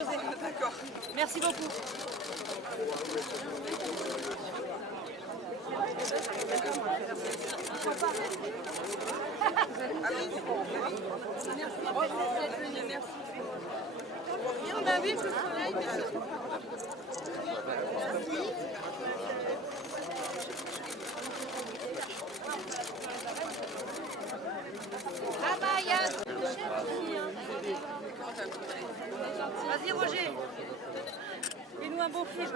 D'accord. Merci beaucoup. On a vu le soleil. Vas-y Roger, fais-nous un beau film.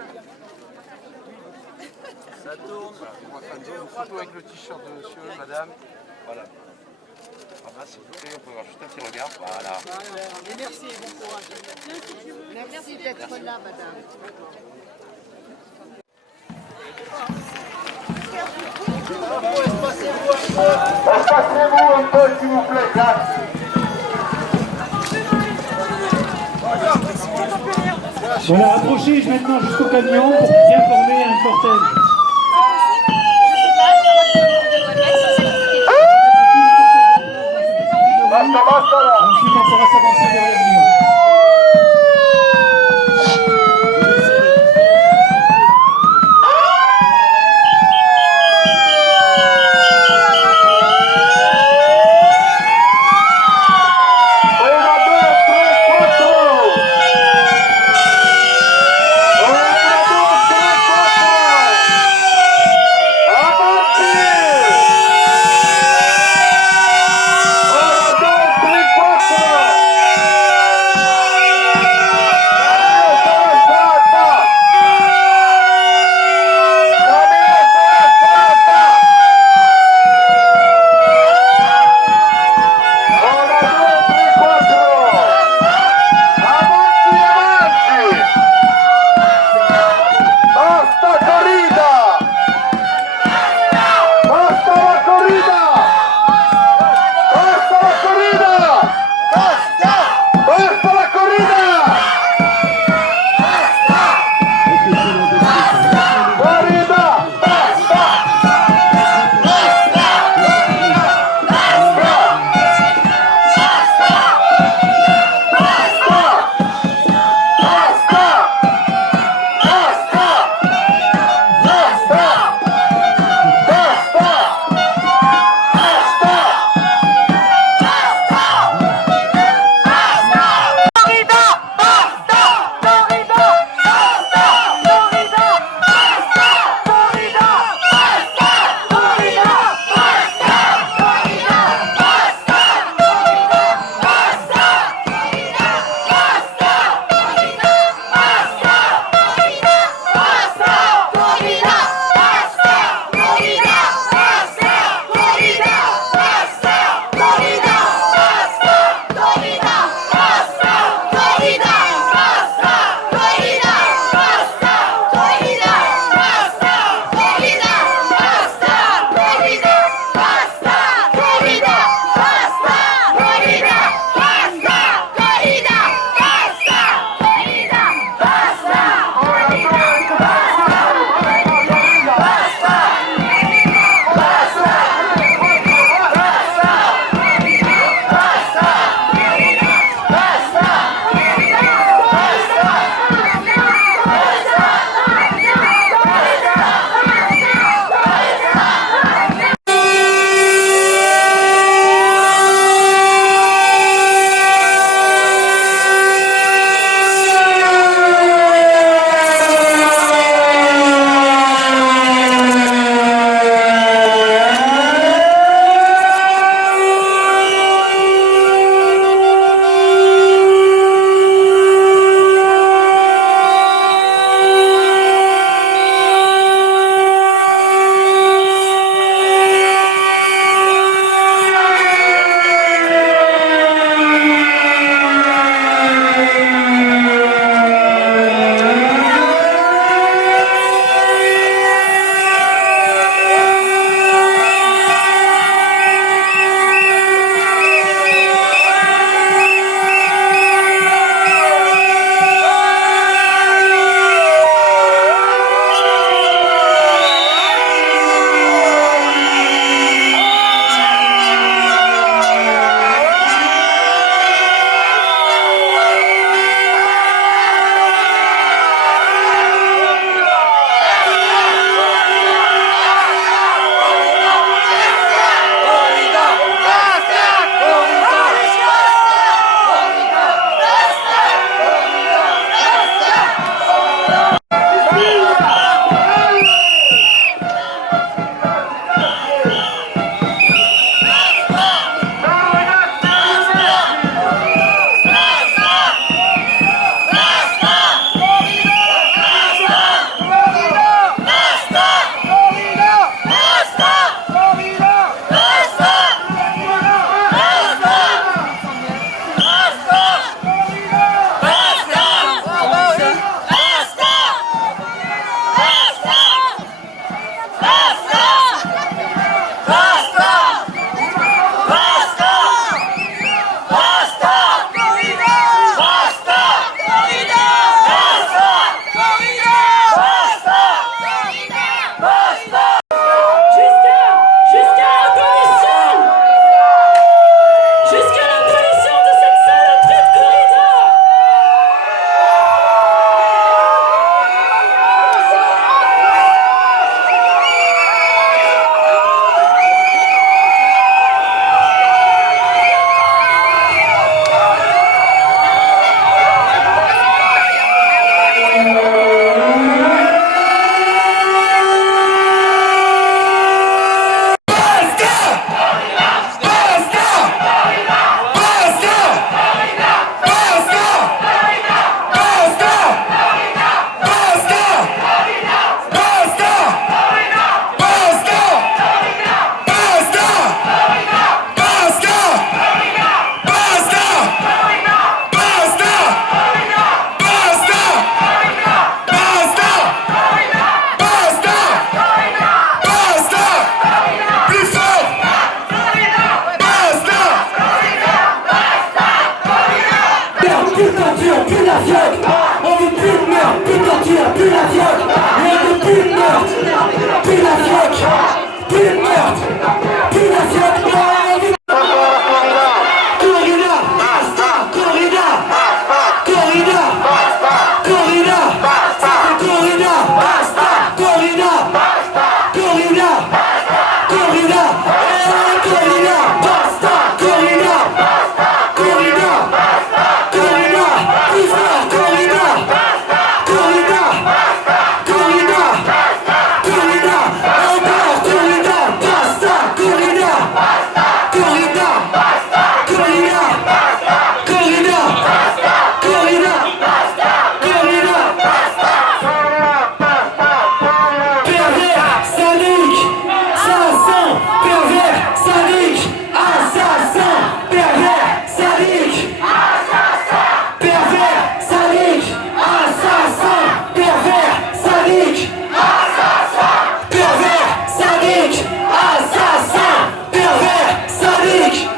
Ça tourne. On va faire une photo avec le t-shirt de monsieur, madame. Voilà. Ah bah s'il vous plaît, on peut avoir juste un petit regard. Voilà. Et merci et bon courage. Merci d'être là, madame. Espacez-vous un peu, s'il vous plaît, Jacques. Voilà, approchez maintenant jusqu'au camion pour bien former un cortège. Basta, basta là. Ensuite, on pourra s'avancer derrière nous. plus d'avion. On veut plus de meurtre, plus de torture, plus d'avion. On veut plus de meurtre, plus d'avion. Plus de meurtre, plus d'avion. Corrida, basta, corrida, corrida, corrida, corrida, basta, corrida, corrida, corrida, corrida, basta, corrida, corrida, corrida, plus fort, corrida, corrida, corrida, corrida, encore corrida, basta, corrida, corrida, corrida, corrida, corrida, corrida, pervers, sadique, assassin, pervers, sadique, assassin, pervers, sadique, pervers, sadique, assassin, pervers, sadique, pervers, sadique, assassin, pervers, sadique,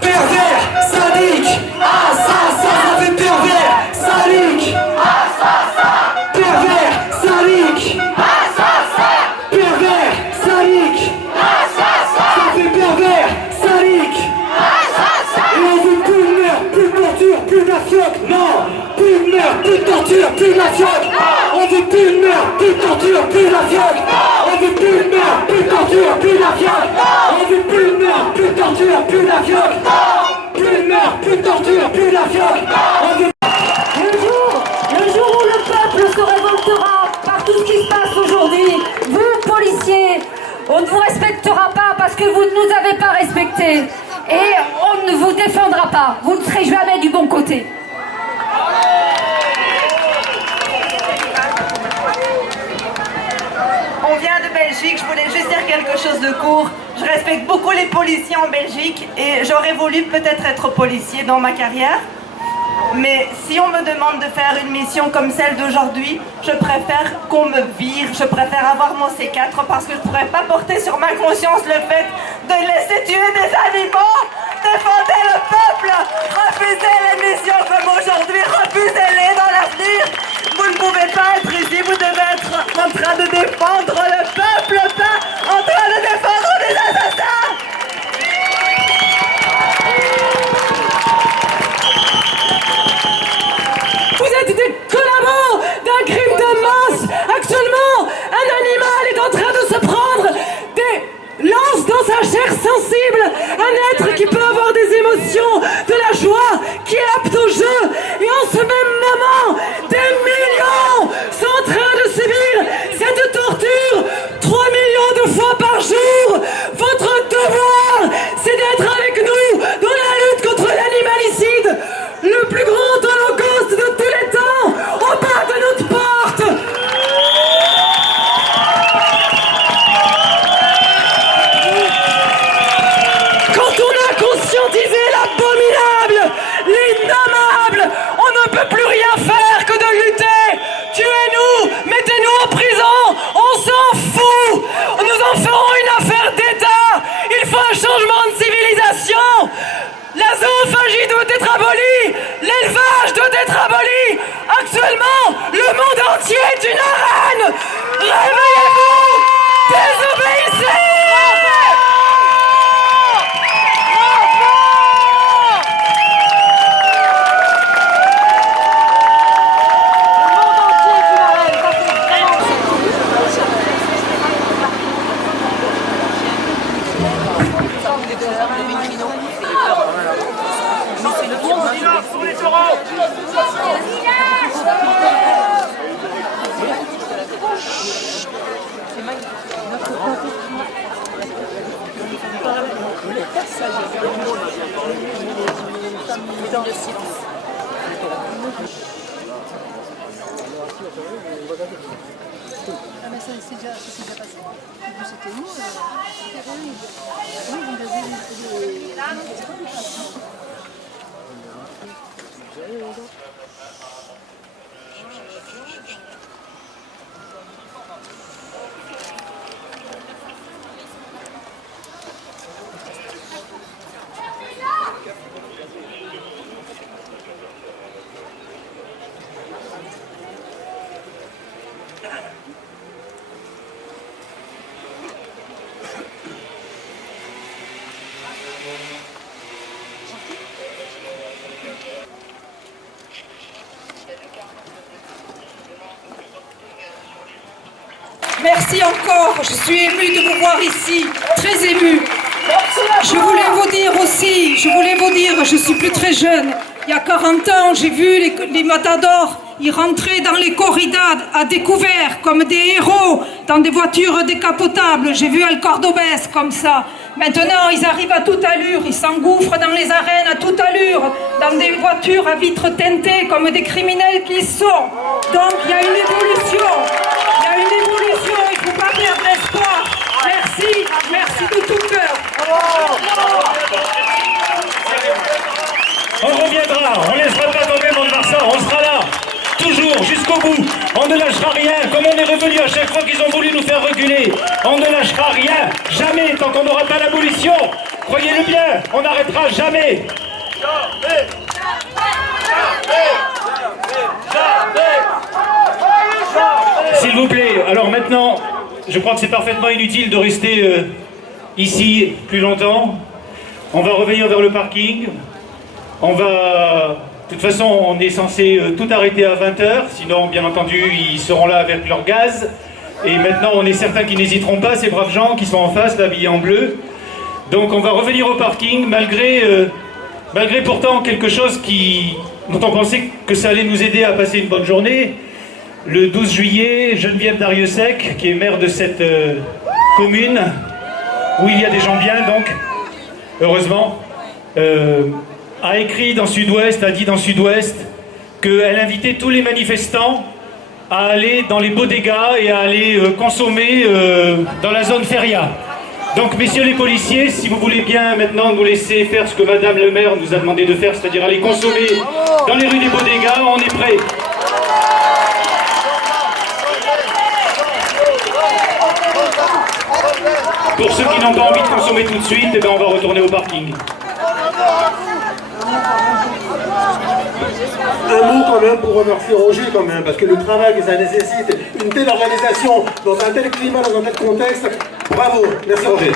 pervers, sadique, assassin, ça fait pervers, sadique, pervers, sadique, pervers, sadique, ça fait pervers, sadique, et on veut plus de meurtre, plus de torture, plus de la fioque, non, plus de meurtre, plus de torture, plus de la fioque, on veut plus de meurtre, plus de torture, plus de la fioque, on veut plus de meurtre, plus de torture, plus de la fioque, on veut plus de meurtre, plus de torture, plus de la fioque, plus de meurtre, plus de torture, plus de la fioque, on veut... Le jour où le peuple se révoltera par tout ce qui se passe aujourd'hui, vous, policiers, on ne vous respectera pas parce que vous ne nous avez pas respectés. Et on ne vous défendra pas. Vous ne serez jamais du bon côté. On vient de Belgique, je voulais juste dire quelque chose de court. Je respecte beaucoup les policiers en Belgique et j'aurais voulu peut-être être policier dans ma carrière. Mais si on me demande de faire une mission comme celle d'aujourd'hui, je préfère qu'on me vire, je préfère avoir mon C4 parce que je ne pourrais pas porter sur ma conscience le fait de laisser tuer des animaux. Défendez le peuple, refusez les missions comme aujourd'hui, refusez-les dans l'avenir. Vous ne pouvez pas être ici, vous devez être en train de défendre le peuple, pas en train de défendre des assassins. Vous êtes des collabos d'un crime de masse. Actuellement, un animal est en train de se prendre des lances dans sa chair sensible. Un être qui peut avoir des émotions, de la joie, qui est apte au jeu. Et en ce même moment, des millions sont en train de subir cette torture 3 millions de fois par jour. Votre devoir, c'est d'être avec nous dans la lutte contre l'animalicide. Le plus grand holocauste de tous les temps, au bas de notre porte. Quand on a conscientisé l'abominable, l'innommable, on ne peut plus rien faire que de lutter. Tuez-nous, mettez-nous en prison, on s'en fout. Nous en ferons une affaire d'État. Il faut un changement de civilisation. La zoophagie doit être abolie, l'élevage doit être aboli. Actuellement, le monde entier est une arène. Réveillez-vous, désobéissez. Ah mais ça c'est déjà passé. C'était où oui, vous avez merci encore. Je suis émue de vous voir ici, très émue. Je voulais vous dire, je suis plus très jeune. Il y a 40 ans, j'ai vu les matadors, ils rentraient dans les corridas à découvert, comme des héros, dans des voitures décapotables. J'ai vu El Cordobès comme ça. Maintenant, ils arrivent à toute allure, ils s'engouffrent dans les arènes à toute allure, dans des voitures à vitres teintées, comme des criminels qu'ils sont. Donc, il y a une évolution. Il ne faut pas perdre espoir. Merci de tout cœur. On reviendra, on ne laissera pas tomber Mont-de-Marsan, on sera là, toujours, jusqu'au bout. On ne lâchera rien, comme on est revenu à chaque fois qu'ils ont voulu nous faire reculer. On ne lâchera rien, jamais, tant qu'on n'aura pas l'abolition. Croyez-le bien, on n'arrêtera jamais. S'il vous plaît, alors maintenant, je crois que c'est parfaitement inutile de rester ici plus longtemps. On va revenir vers le parking. On va... De toute façon, on est censé tout arrêter à 20h, sinon, bien entendu, ils seront là avec leur gaz. Et maintenant, on est certains qu'ils n'hésiteront pas, ces braves gens qui sont en face, là, habillés en bleu. Donc, on va revenir au parking, malgré pourtant quelque chose dont on pensait que ça allait nous aider à passer une bonne journée. Le 12 juillet, Geneviève Dariussec, qui est maire de cette commune, où il y a des gens bien, donc, heureusement, a écrit dans Sud-Ouest, a dit dans Sud-Ouest, qu'elle invitait tous les manifestants à aller dans les bodegas et à aller consommer dans la zone feria. Donc, messieurs les policiers, si vous voulez bien maintenant nous laisser faire ce que Madame le maire nous a demandé de faire, c'est-à-dire aller consommer dans les rues des bodegas, on est prêts. Pour ceux qui n'ont pas envie de consommer tout de suite, eh ben on va retourner au parking. Un mot quand même pour remercier Roger quand même, parce que le travail que ça nécessite, une telle organisation, dans un tel climat, dans un tel contexte, bravo, merci Roger.